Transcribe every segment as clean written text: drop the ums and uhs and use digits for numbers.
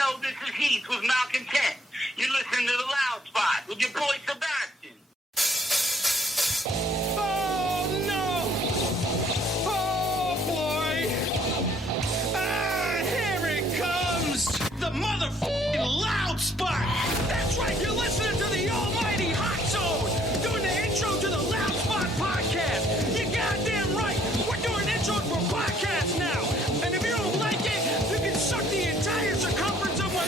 yo, this is Heath with Malcontent. You're listening to The Loud Spot with your boy Sebastian. Oh, no! Oh, boy! Here it comes! The motherfucking Loud Spot! That's right, you're listening to the almighty Hot Zone! Doing the intro to the Loud Spot podcast! You goddamn right! We're doing intros for podcasts now! And if you don't like it, you can suck the entire circumference of my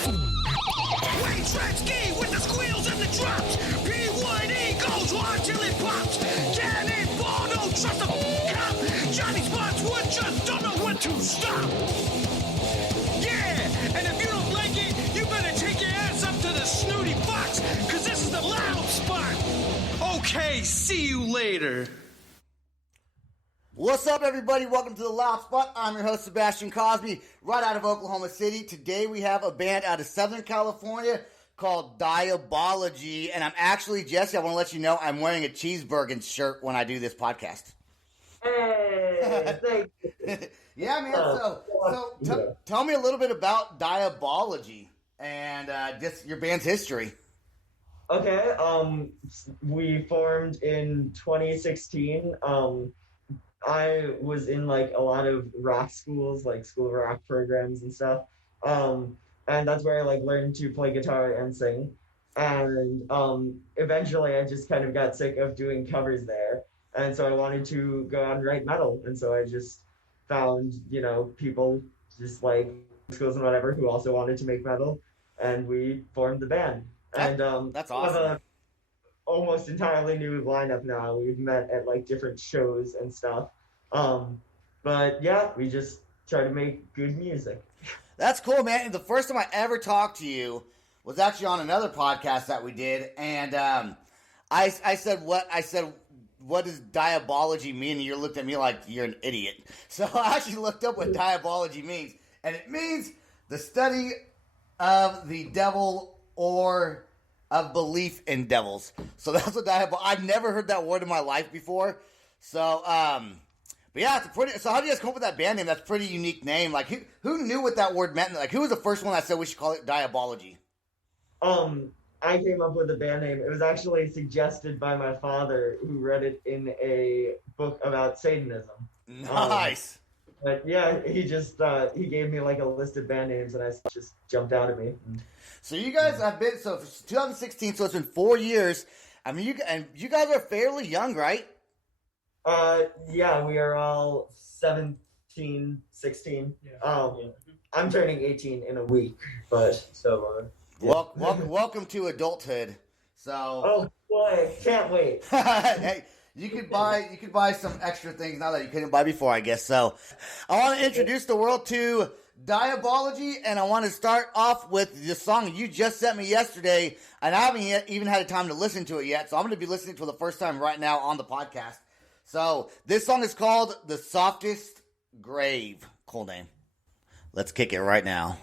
Wayne Tretzky with the squeals and the drops! P1E goes on till it pops! Cannonball, don't trust a cop! Johnny Spotswood just don't know when to stop! Yeah! And if you don't like it, you better take your ass up to the snooty box, cause this is the Loud Spot! Okay, see you later. What's up, everybody? Welcome to the Loud Spot. I'm your host, Sebastian Cosby, right out of Oklahoma City. Today we have a band out of Southern California called Diabology, and I'm actually, Jesse, I want to let you know I'm wearing a cheeseburger shirt when I do this podcast. Hey, thank you. Yeah, man. Tell me a little bit about Diabology and just your band's history. Okay, we formed in 2016. I was in like a lot of rock schools, like school rock programs and stuff. And that's where I like learned to play guitar and sing. And eventually I just kind of got sick of doing covers there. And so I wanted to go out and write metal. And so I just found, people just like schools and whatever who also wanted to make metal. And we formed the band. And that's we have awesome. a almost entirely new lineup now. We've met at like different shows and stuff. But yeah, we just try to make good music. That's cool, man. And the first time I ever talked to you was actually on another podcast that we did, and I said, what does Diabology mean? And you looked at me like you're an idiot. So I actually looked up what Diabology means, and it means the study of the devil or of belief in devils. So that's what I've never heard that word in my life before. So, but yeah, so how do you guys come up with that band name? That's a pretty unique name. Like, who knew what that word meant? Like, who was the first one that said we should call it Diabology? I came up with the band name. It was actually suggested by my father, who read it in a book about Satanism. Nice. But yeah, he just he gave me like a list of band names, and I just jumped out at me. So you guys have been for 2016, so it's been 4 years. I mean, you guys are fairly young, right? Yeah, we are all 17, 16. Yeah. I'm turning 18 in a week, but so. Yeah. Welcome to adulthood. So. Oh boy, can't wait. Hey, you could buy some extra things now that you couldn't buy before, I guess. So, I want to introduce the world to Diabology, and I want to start off with the song you just sent me yesterday, and I haven't even had time to listen to it yet. So I'm going to be listening to it the first time right now on the podcast. So this song is called "The Softest Grave." Cool name. Let's kick it right now.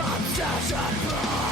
Obsession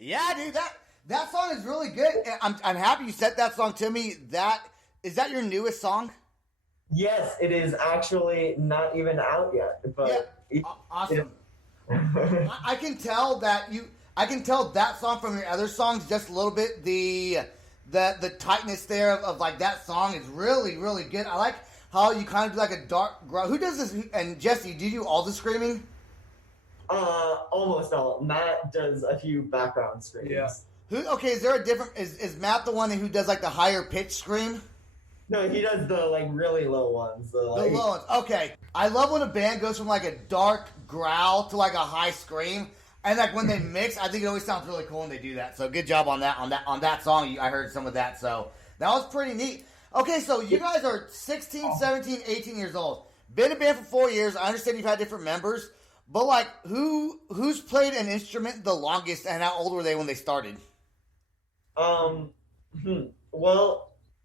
Yeah, dude, that song is really good. I'm happy you sent that song to me. Is that your newest song? Yes, it is actually not even out yet, but Awesome. I can tell that song from your other songs just a little bit. The tightness there of like that song is really, really good. I like how you kind of do like a dark growl. Who does this? And Jesse, do you do all the screaming? Almost all. Matt does a few background screams. Yeah. Okay, is there a different? Is Matt the one who does like the higher pitch scream? No, he does the like really low ones. The low ones. Okay, I love when a band goes from like a dark growl to like a high scream, and like when they mix, I think it always sounds really cool when they do that. So good job on that song. I heard some of that, so that was pretty neat. Okay, so you guys are 16, 17, 18 years old. Been in a band for 4 years. I understand you've had different members, but like who's played an instrument the longest, and how old were they when they started? Well,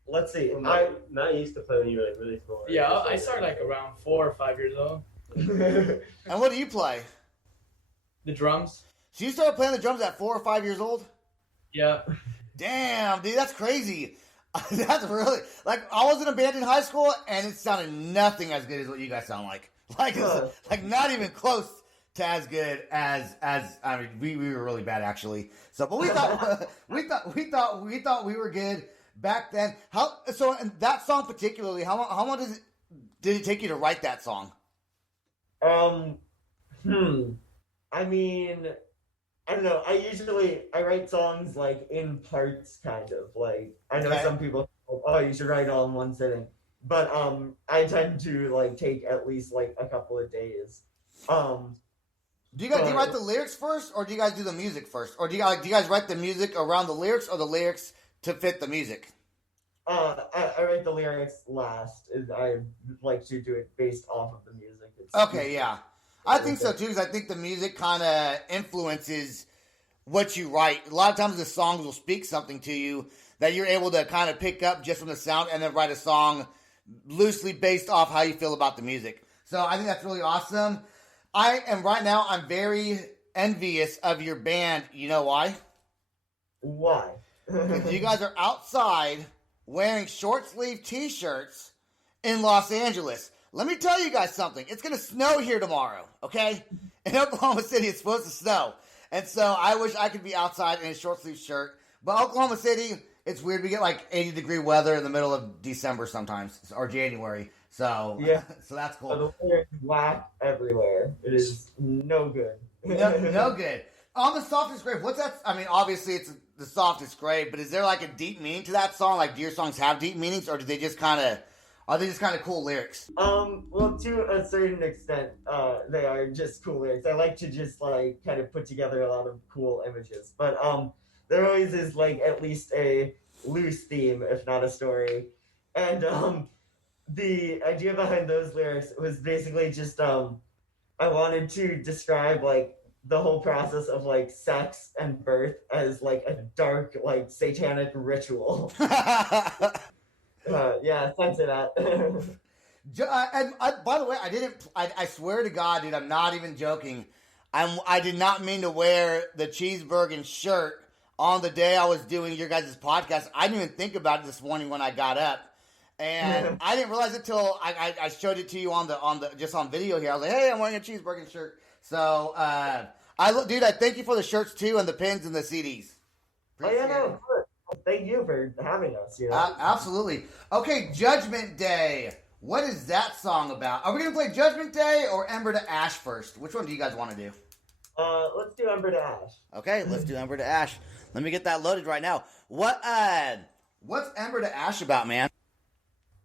let's see. Well, Matt used to play when you were like really small. Right? Yeah, I started like around 4 or 5 years old. And what do you play? The drums. So you started playing the drums at 4 or 5 years old? Yeah. Damn, dude, that's crazy. That's really like I was in a band in high school, and it sounded nothing as good as what you guys sound like. Like not even close to as good as I mean we were really bad actually. So, but we thought we were good back then. So and that song particularly, how long did it take you to write that song? I mean, I don't know. I write songs like in parts, kind of. Like I know some people, you should write it all in one sitting, but I tend to like take at least like a couple of days. Do you write the lyrics first, or do you guys do the music first, or do you guys write the music around the lyrics, or the lyrics to fit the music? I write the lyrics last. I like to do it based off of the music. Okay, yeah. I think so too, because I think the music kind of influences what you write. A lot of times the songs will speak something to you that you're able to kind of pick up just from the sound and then write a song loosely based off how you feel about the music. So I think that's really awesome. Right now, I'm very envious of your band. You know why? Why? Because you guys are outside wearing short sleeve t-shirts in Los Angeles. Let me tell you guys something. It's going to snow here tomorrow, okay? In Oklahoma City, it's supposed to snow. And so I wish I could be outside in a short sleeve shirt. But Oklahoma City, it's weird. We get like 80-degree weather in the middle of December sometimes, or January. So Yeah. So that's cool. The weather is whack everywhere. It is no good. No good. On the softest grave, what's that? I mean, obviously it's the softest grave, but is there like a deep meaning to that song? Like, do your songs have deep meanings, or do they just kind of, are they just kind of cool lyrics? Well, to a certain extent, they are just cool lyrics. I like to just like kind of put together a lot of cool images, but there always is like at least a loose theme, if not a story, and the idea behind those lyrics was basically just I wanted to describe like the whole process of like sex and birth as like a dark like satanic ritual. Yeah, censor that. By the way, I swear to God, dude, I'm not even joking. I did not mean to wear the cheeseburger shirt on the day I was doing your guys' podcast. I didn't even think about it this morning when I got up. And I didn't realize it till I showed it to you on the just on video here. I was like, hey, I'm wearing a cheeseburger shirt. So, dude, I thank you for the shirts too, and the pins and the CDs. Oh yeah, no, of course. Thank you for having us. You know? Absolutely. Okay, Judgment Day. What is that song about? Are we gonna play Judgment Day or Ember to Ash first? Which one do you guys want to do? Let's do Ember to Ash. Okay, let's do Ember to Ash. Let me get that loaded right now. What's Ember to Ash about, man?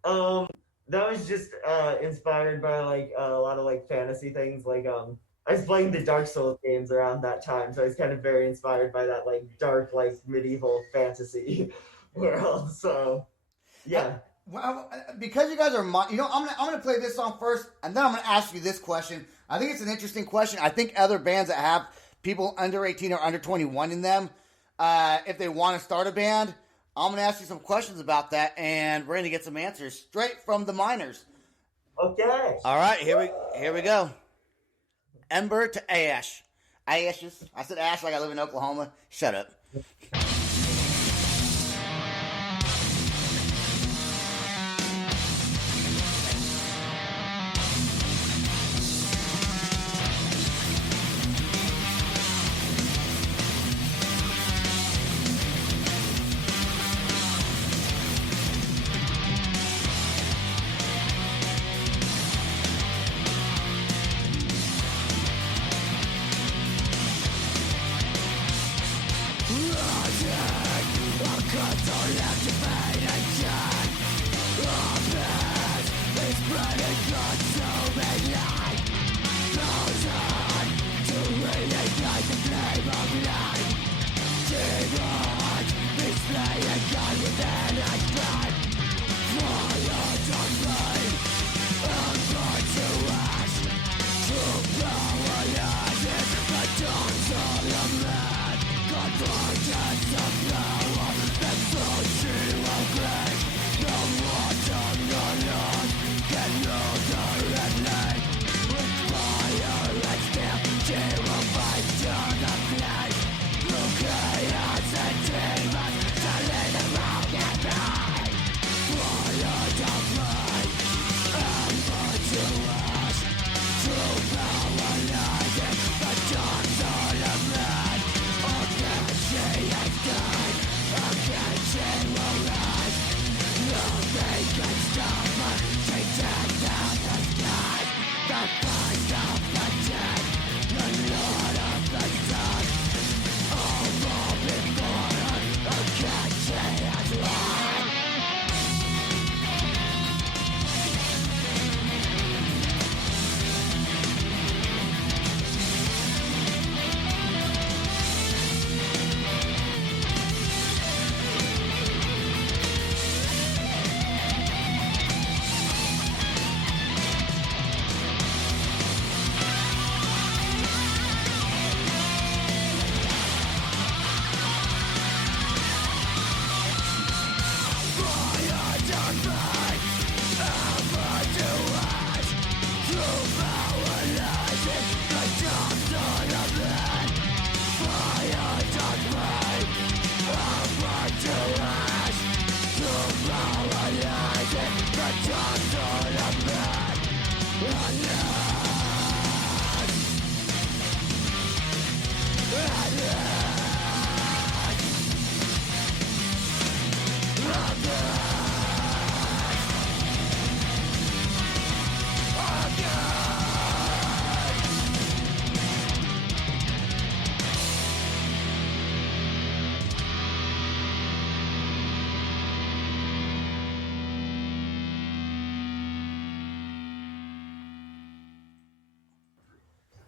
That was just inspired by like a lot of like fantasy things. Like I was playing the Dark Souls games around that time, so I was kind of very inspired by that like dark like medieval fantasy world. So yeah. Well, because you guys are, I'm gonna play this song first, and then I'm gonna ask you this question. I think it's an interesting question. I think other bands that have people under 18 or under 21 in them, if they want to start a band, I'm gonna ask you some questions about that, and we're gonna get some answers straight from the miners. Okay. All right, here we go. Ember to Ash. Ashes. I said Ash like I live in Oklahoma. Shut up. God,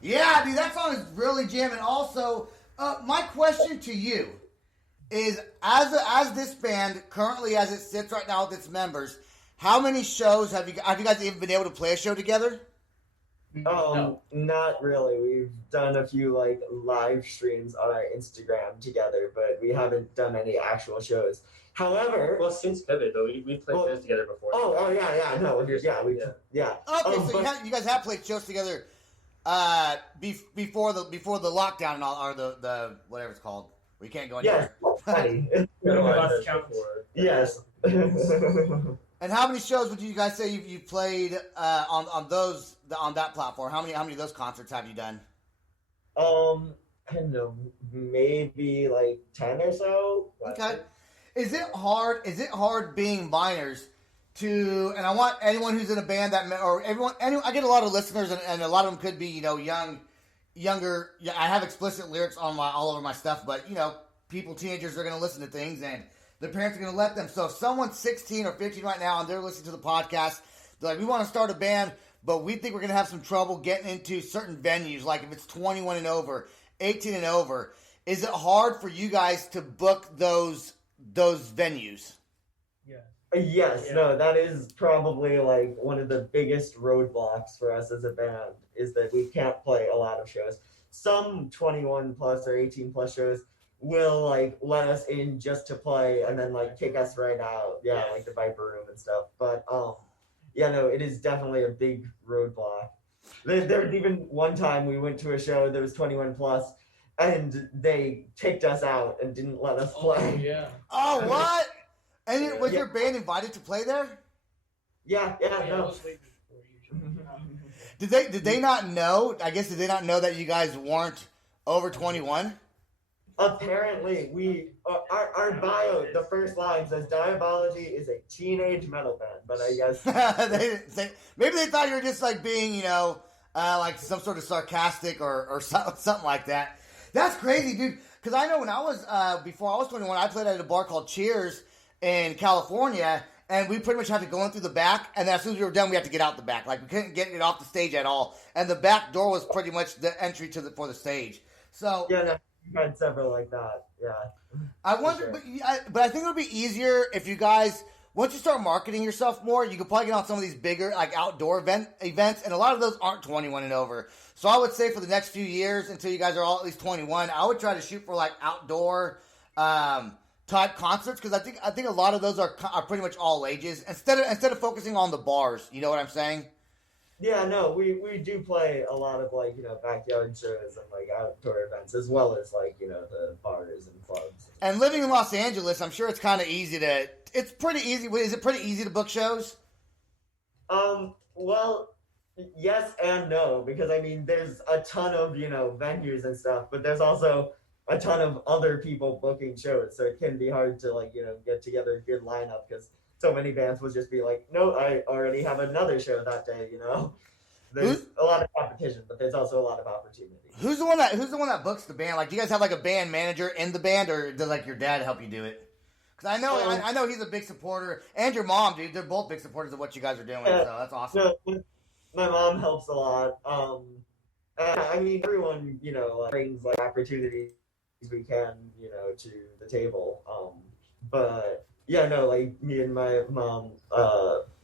Yeah, dude, that song is really jamming. Also, my question to you is, as this band currently as it sits right now with its members, how many shows have you guys even been able to play a show together? No. Not really. We've done a few like live streams on our Instagram together, but we haven't done any actual shows. However, Well, since Pivot, though, we played shows together before. yeah, no, yeah. Okay, so but- you guys have played shows together before the lockdown and all, or the whatever it's called. We can't go Yes, anywhere. funny. We don't About have to this count. before. Yes. And how many shows would you guys say you've played on that platform? How many of those concerts have you done? I don't know, maybe like 10 or so. Okay. Is it hard being minors to? And I want anyone who's in a band I get a lot of listeners, and a lot of them could be younger. Yeah, I have explicit lyrics on all over my stuff, but teenagers are going to listen to things, and their parents are going to let them. So if someone's 16 or 15 right now and they're listening to the podcast, they're like, we want to start a band, but we think we're going to have some trouble getting into certain venues, like if it's 21 and over, 18 and over. Is it hard for you guys to book those venues? Yes, Yeah. no, that is probably like one of the biggest roadblocks for us as a band, is that we can't play a lot of shows. Some 21 plus or 18 plus shows will like let us in just to play and then like kick us right out. Yeah, like the Viper Room and stuff. But yeah, no, it is definitely a big roadblock. There was even one time we went to a show that was 21 plus, and they kicked us out and didn't let us play. Oh, yeah. Oh, what? And was your band invited to play there? Yeah, I no. was waiting for you. Did they not know? I guess did they not know that you guys weren't over 21? Apparently, our bio, the first line says Diabology is a teenage metal band, but I guess Maybe they thought you were just like being, like some sort of sarcastic or something like that. That's crazy, dude. Because I know when I was before I was 21, I played at a bar called Cheers in California, and we pretty much had to go in through the back, and then as soon as we were done, we had to get out the back. Like we couldn't get it off the stage at all, and the back door was pretty much the entry for the stage. So yeah, no, we've had several like that. Yeah. I wonder, sure. but I think it would be easier if you guys, once you start marketing yourself more, you could probably get on some of these bigger, like outdoor events, and a lot of those aren't 21 and over. So I would say for the next few years, until you guys are all at least 21, I would try to shoot for like outdoor type concerts, because I think a lot of those are pretty much all ages. Instead of focusing on the bars, you know what I'm saying? Yeah, no, we do play a lot of like, backyard shows and like outdoor events, as well as like, the bars and clubs. And living in Los Angeles, I'm sure it's kind of easy to. It's pretty easy. Is it pretty easy to book shows? Well, yes and no, because I mean, there's a ton of venues and stuff, but there's also a ton of other people booking shows, so it can be hard to like get together a good lineup, because so many bands will just be like, no, I already have another show that day. There's a lot of competition, but there's also a lot of opportunity. Who's the one that books the band? Like, do you guys have like a band manager in the band, or does like your dad help you do it? Because I know he's a big supporter, and your mom, dude. They're both big supporters of what you guys are doing. So that's awesome. So, my mom helps a lot. I mean, everyone brings like opportunities we can to the table. But yeah, no, like me and my mom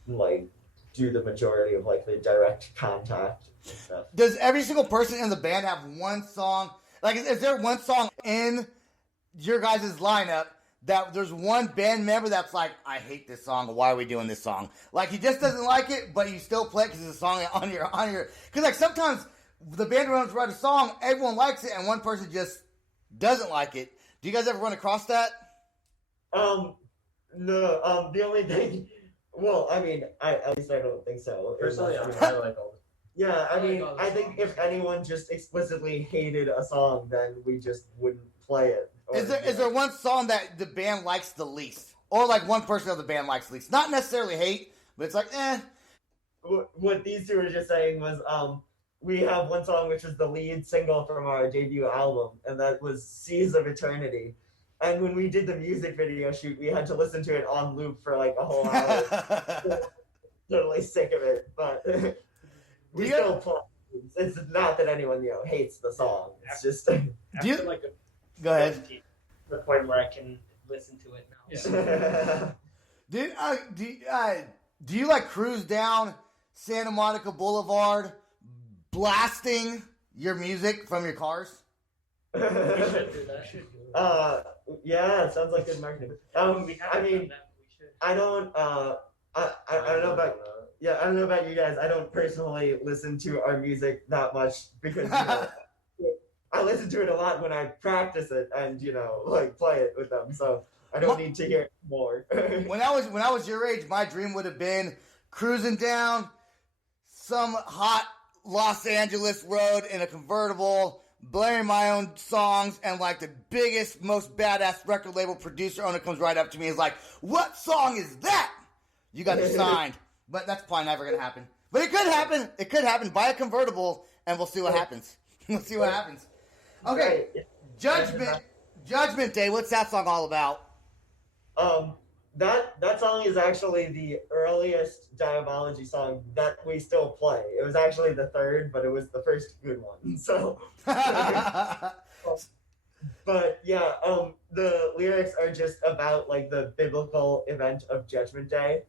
like do the majority of like the direct contact and stuff. Does every single person in the band have one song? Like, is there one song in your guys' lineup that there's one band member that's like, I hate this song. Why are we doing this song? Like, he just doesn't like it, but you still play it because it's a song on your. Because like sometimes the band runs write a song, everyone likes it, and one person just doesn't like it. Do you guys ever run across that? No. The only thing. Well, I mean, at least I don't think so. Personally, I like all Yeah, I mean, all the I think songs. if anyone just explicitly hated a song, then we just wouldn't play it. Or, Is there one song that the band likes the least? Or like one person of the band likes the least? Not necessarily hate, but it's like, eh. What these two were just saying was, we have one song which was the lead single from our debut album, and that was Seas of Eternity. And when we did the music video shoot, we had to listen to it on loop for like a whole hour. Totally sick of it, but we still play. It's not that anyone hates the song. It's just. Do you- After, like Go ahead. the point where I can listen to it now. Do you like cruise down Santa Monica Boulevard blasting your music from your cars? We should do that. Yeah, it sounds like good marketing. We I haven't mean, done that, we should. I don't. I don't know about. Yeah, I don't know about you guys. I don't personally listen to our music that much because I listen to it a lot when I practice it and like play it with them. So I don't need to hear it more. When I was your age, my dream would have been cruising down some hot Los Angeles road in a convertible, blaring my own songs, and like the biggest, most badass record label producer owner comes right up to me and is like, "What song is that? You got it signed." But that's probably never gonna happen. But it could happen. It could happen. Buy a convertible, and we'll see what happens. We'll see what happens. Okay, Judgment Day. What's that song all about? That song is actually the earliest Diabology song that we still play. It was actually the third, but it was the first good one. So, but yeah, the lyrics are just about like the biblical event of Judgment Day.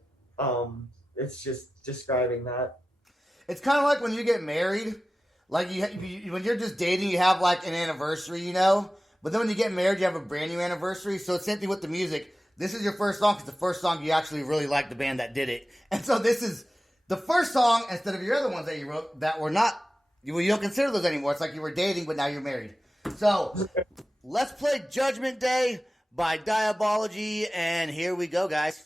It's just describing that. It's kind of like when you get married. Like when you're just dating, you have like an anniversary, But then when you get married, you have a brand new anniversary. So it's same thing with the music. This is your first song because the first song you actually really like the band that did it. And so this is the first song instead of your other ones that you wrote that were not, you don't consider those anymore. It's like you were dating, but now you're married. So let's play Judgment Day by Diabology. And here we go, guys.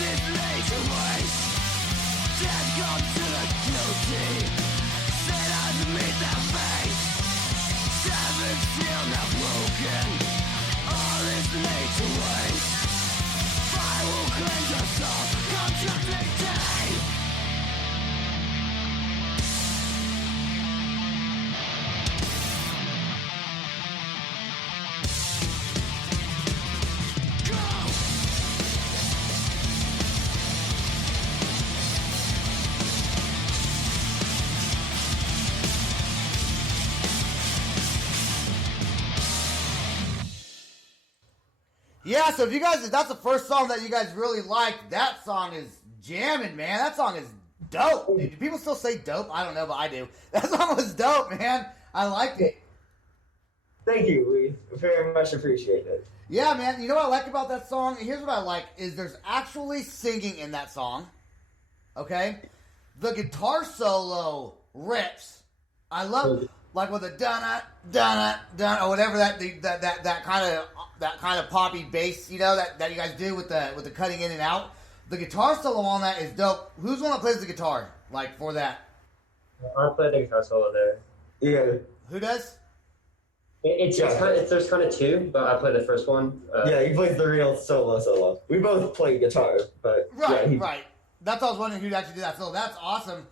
this nature waste. Death comes to the guilty. Sinners meet their fate. Seven sealed, now broken. All this nature waste. Fire will cleanse us all. Come judgment day. Yeah, so if that's the first song that you guys really liked, that song is jamming, man. That song is dope. Do people still say dope? I don't know, but I do. That song was dope, man. I liked it. Thank you. We very much appreciate it. Yeah, man. You know what I like about that song? Here's what I like, is there's actually singing in that song. Okay? The guitar solo rips. I love, like with the dun or whatever that kind of poppy bass, you know, that you guys do with the cutting in and out. The guitar solo on that is dope. Who's the one that plays the guitar, like, for that? I played the guitar solo there. Yeah. Who does? There's kind of two, but I played the first one. Yeah, he plays the real solo. We both play guitar, but Right, yeah, right. That's what I was wondering who'd actually do that solo. That's awesome.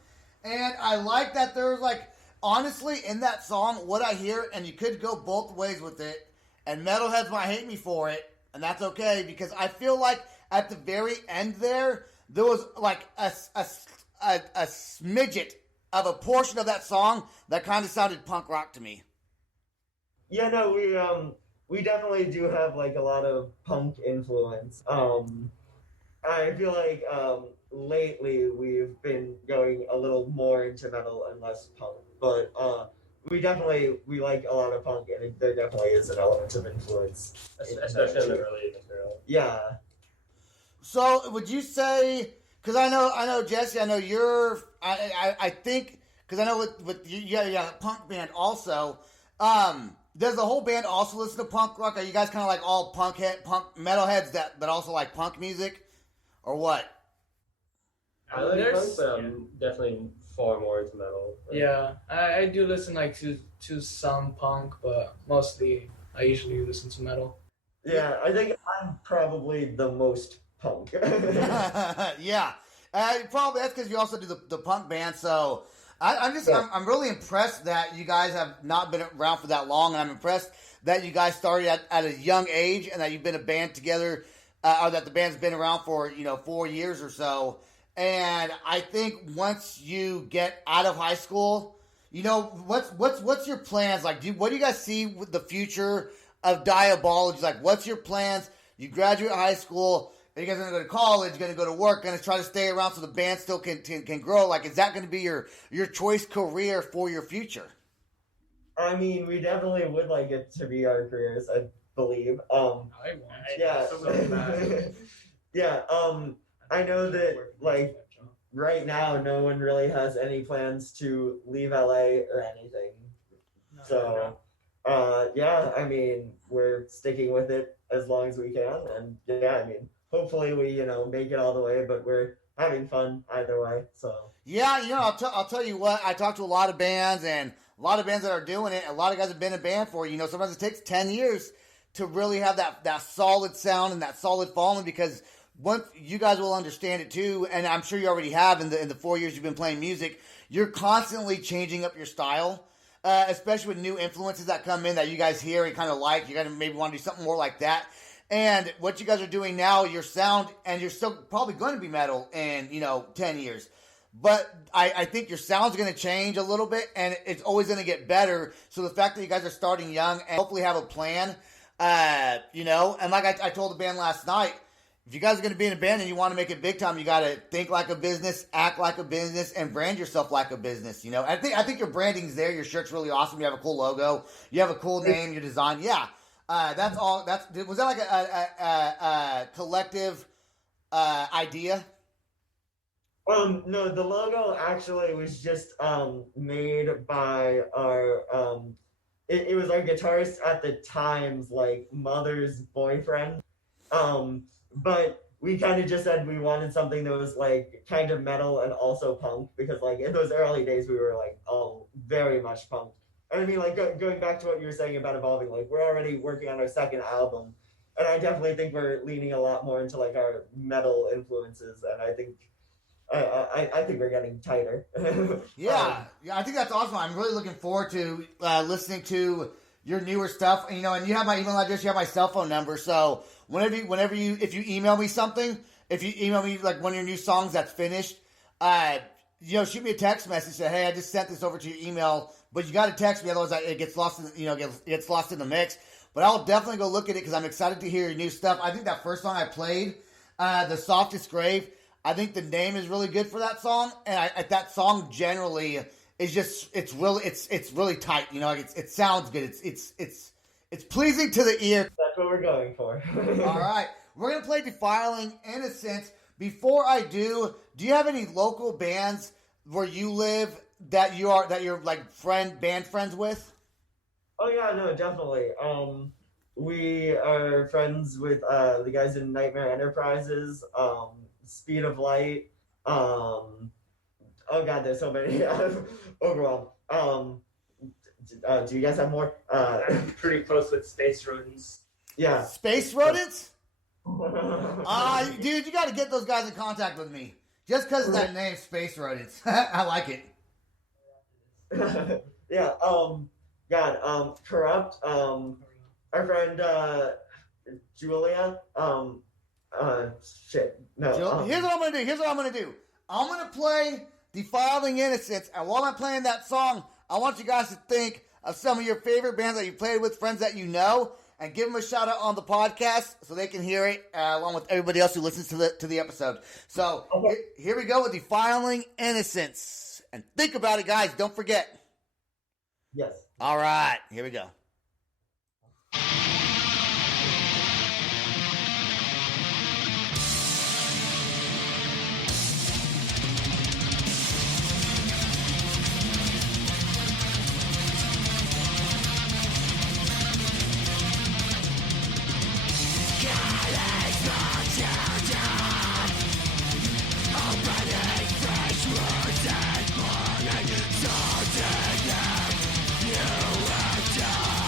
And I like that there's, like, honestly, in that song, what I hear, and you could go both ways with it, and metalheads might hate me for it, and that's okay, because I feel like at the very end there was like a smidget of a portion of that song that kind of sounded punk rock to me. Yeah, no, we definitely do have like a lot of punk influence. I feel like lately we've been going a little more into metal and less punk, but we like a lot of punk, and there definitely is an element of influence, especially in the early material. Yeah. So would you say? Because I know Jesse. I know you're. I think because I know with you got a punk band also. Does the whole band also listen to punk rock? Are you guys kind of like all punk metalheads that also like punk music, or what? I like punk, but I'm definitely far more into metal. Yeah, I do listen like to some punk, but mostly I usually listen to metal. Yeah, I think I'm probably the most punk. Yeah, probably that's because you also do the punk band. So I'm really impressed that you guys have not been around for that long, and I'm impressed that you guys started at a young age, and that you've been a band together, or that the band's been around for 4 years or so. And I think once you get out of high school, what's your plans? Like, what do you guys see with the future of Diabology? Like, what's your plans? You graduate high school, are you guys going to go to college, going to go to work, going to try to stay around so the band still can grow? Like, is that going to be your choice career for your future? I mean, we definitely would like it to be our careers, I believe. Yeah. Yeah, I know that, like, right now, no one really has any plans to leave LA or anything. Yeah, I mean, we're sticking with it as long as we can, and yeah, I mean, hopefully we, make it all the way, but we're having fun either way, so. Yeah, I'll tell you what, I talked to a lot of bands, and a lot of bands that are doing it, a lot of guys have been in a band for, sometimes it takes 10 years to really have that solid sound and that solid following, because once you guys will understand it too, and I'm sure you already have in the 4 years you've been playing music, you're constantly changing up your style, especially with new influences that come in that you guys hear and kind of like. You're going to maybe want to do something more like that. And what you guys are doing now, your sound, and you're still probably going to be metal in, 10 years. But I think your sound's going to change a little bit, and it's always going to get better. So the fact that you guys are starting young and hopefully have a plan, and like I told the band last night, if you guys are going to be in a band and you want to make it big time, you got to think like a business, act like a business, and brand yourself like a business. I think your branding's there. Your shirt's really awesome. You have a cool logo. You have a cool name. Your design, yeah. That's all. Was that like a collective idea? No, the logo actually was just made by our it was our guitarist at the time's like mother's boyfriend. But we kind of just said we wanted something that was like kind of metal and also punk, because like in those early days we were like very much punk. And I mean, like going back to what you were saying about evolving, like we're already working on our second album, and I definitely think we're leaning a lot more into like our metal influences, and I think I think we're getting tighter. Yeah, I think that's awesome. I'm really looking forward to listening to your newer stuff. And you have my email address, you have my cell phone number. So if you email me something, if you email me like one of your new songs that's finished, shoot me a text message. Say, hey, I just sent this over to your email, but you got to text me, otherwise it gets lost gets lost in the mix. But I'll definitely go look at it because I'm excited to hear your new stuff. I think that first song I played, The Softest Grave, I think the name is really good for that song, and that song generally is just it's really tight. It sounds good. It's pleasing to the ear. That's what we're going for. All right, we're gonna play Defiling Innocence. Before I do you have any local bands where you live that you're like band friends with? Oh yeah, no, definitely. We are friends with the guys in Nightmare Enterprises, Speed of Light. Oh god, there's so many. Overall. Do you guys have more? I'm pretty close with Space Rodents. Yeah. Space Rodents? Dude, you got to get those guys in contact with me. Just because of that name, Space Rodents. I like it. Yeah. God. Corrupt. Our friend Julia. Shit. No. Here's what I'm gonna do. I'm gonna play Defiling Innocence, and while I'm playing that song, I want you guys to think of some of your favorite bands that you played with, friends that you know, and give them a shout out on the podcast so they can hear it along with everybody else who listens to the episode. So here we go with Defiling Innocence, and think about it, guys. Don't forget. Yes. All right, here we go. Die.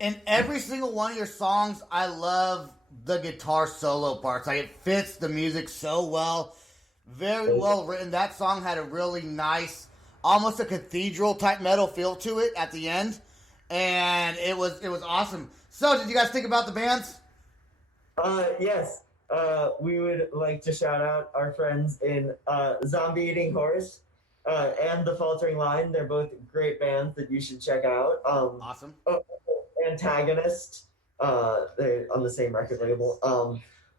in every single one of your songs, I love the guitar solo parts. Like, it fits the music so well. Very well written. That song had a really nice, almost a cathedral type metal feel to it at the end, and it was awesome. So, did you guys think about the bands? Yes. We would like to shout out our friends in Zombie Eating Horse and The Faltering Line. They're both great bands that you should check out. Awesome. Antagonist. They're on the same record label.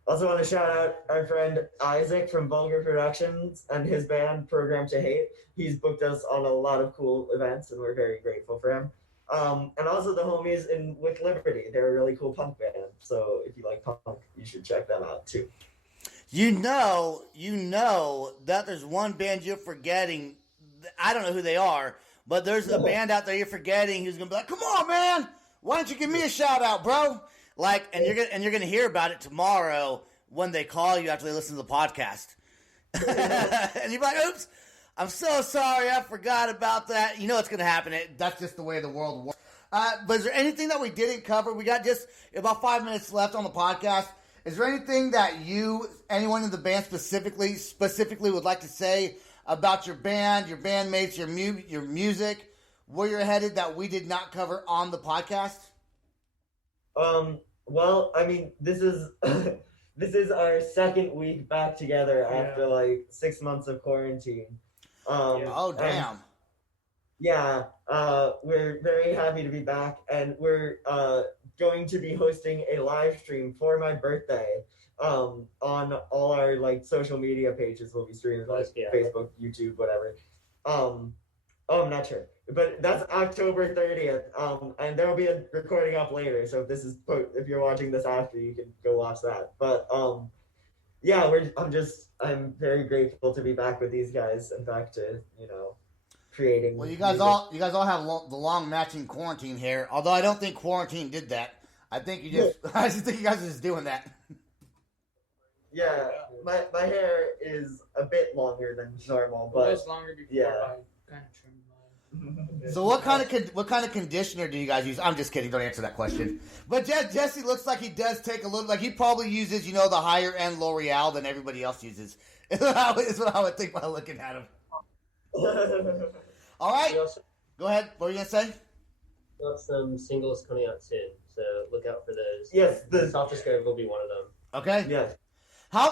Also want to shout out our friend Isaac from Vulgar Productions and his band Program to Hate. He's booked us on a lot of cool events, and we're very grateful for him. And also the homies in With Liberty. They're a really cool punk band. So if you like punk, you should check them out too. You know that there's one band you're forgetting. I don't know who they are, but there's a band out there you're forgetting who's gonna be like, "Come on, man! Why don't you give me a shout out, bro?" Like, and you're gonna hear about it tomorrow when they call you after they listen to the podcast. And you're like, "Oops, I'm so sorry, I forgot about that." You know it's gonna happen. That's just the way the world works. But is there anything that we didn't cover? We got just about 5 minutes left on the podcast. Is there anything that anyone in the band specifically would like to say about your band, your bandmates, your music, where you're headed that we did not cover on the podcast? Well, I mean, this is this is our second week back together after like 6 months of quarantine. Oh damn. We're very happy to be back, and we're going to be hosting a live stream for my birthday on all our like social media pages. We'll be streaming like Facebook, YouTube, whatever. I'm not sure, but that's October 30th. And there will be a recording up later. So if you're watching this after, you can go watch that. But I'm very grateful to be back with these guys and back to creating. Well, you guys all have the long matching quarantine hair. Although I don't think quarantine did that. I think I just think you guys are just doing that. Yeah, my hair is a bit longer than normal, but it was longer before. I kind of trimmed mine. So what kind of conditioner do you guys use? I'm just kidding. Don't answer that question. But Jesse looks like he does take a little. Like he probably uses the higher end L'Oreal than everybody else uses. Is what I would think by looking at him. All right, go ahead. What were you gonna say? Got some singles coming out soon, so look out for those. Yes, the Softest Grave will be one of them. Okay. Yeah.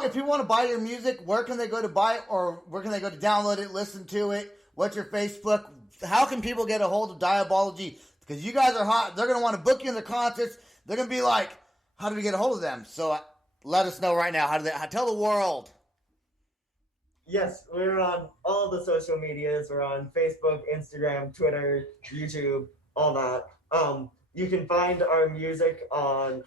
If people want to buy your music, where can they go to buy it, or where can they go to download it, listen to it? What's your Facebook? How can people get a hold of Diabology? Because you guys are hot. They're going to want to book you in the concerts. They're going to be like, how do we get a hold of them? So let us know right now. Tell the world. Yes, we're on all the social medias. We're on Facebook, Instagram, Twitter, YouTube, all that. You can find our music on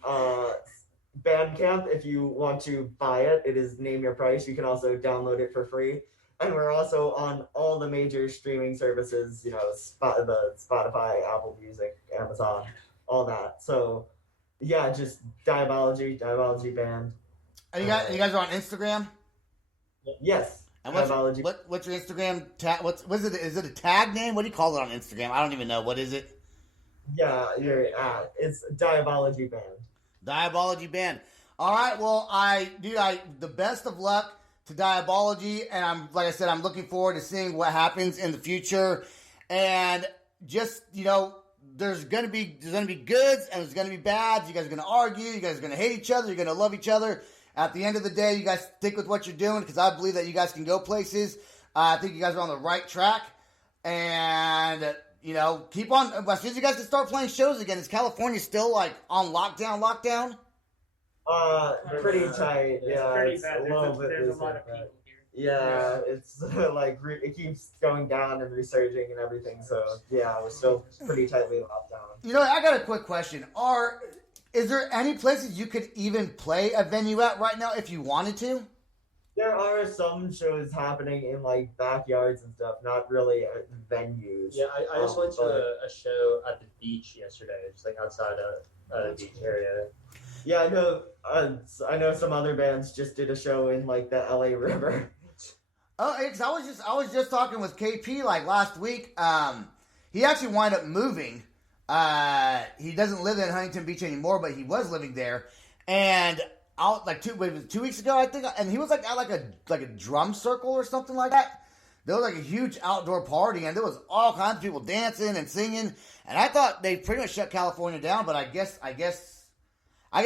Bandcamp if you want to buy it. It is Name Your Price. You can also download it for free. And we're also on all the major streaming services, the Spotify, Apple Music, Amazon, all that. So, yeah, just Diabology Band. And you guys are on Instagram? Yes. And Diabology. What's your Instagram tag? What's it? Is it a tag name? What do you call it on Instagram? I don't even know. What is it? Yeah, it's Diabology Band. Diabology Band. All right. Well, the best of luck to Diabology, and I'm looking forward to seeing what happens in the future. And just there's gonna be goods and there's gonna be bads. You guys are gonna argue. You guys are gonna hate each other. You're gonna love each other. At the end of the day, you guys stick with what you're doing because I believe that you guys can go places. I think you guys are on the right track, and keep on. As soon as you guys can start playing shows again, is California still like on lockdown? Pretty tight. It's pretty bad. There's a lot of people here. Yeah, it's like it keeps going down and resurging and everything. So yeah, we're still pretty tightly locked down. I got a quick question. Is there any places you could even play a venue at right now if you wanted to? There are some shows happening in like backyards and stuff, not really venues. Yeah, I just went to a show at the beach yesterday, just like outside a beach area. Yeah, I know some other bands just did a show in like the LA River. Oh, because I was just talking with KP like last week. He actually wound up moving He doesn't live in Huntington Beach anymore, but he was living there. And out like 2 weeks ago, I think, and he was like at like a drum circle or something like that. There was like a huge outdoor party, and there was all kinds of people dancing and singing. And I thought they pretty much shut California down, but I guess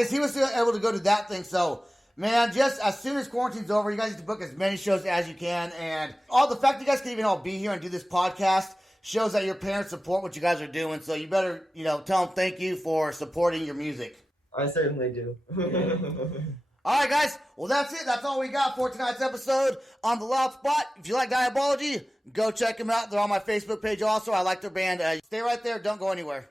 he was still able to go to that thing. So, man, just as soon as quarantine's over, you guys need to book as many shows as you can. And all the fact that you guys can even all be here and do this podcast shows that your parents support what you guys are doing. So you better, tell them thank you for supporting your music. I certainly do. All right, guys. Well, that's it. That's all we got for tonight's episode on The Loud Spot. If you like Diabology, go check them out. They're on my Facebook page also. I like their band. Stay right there. Don't go anywhere.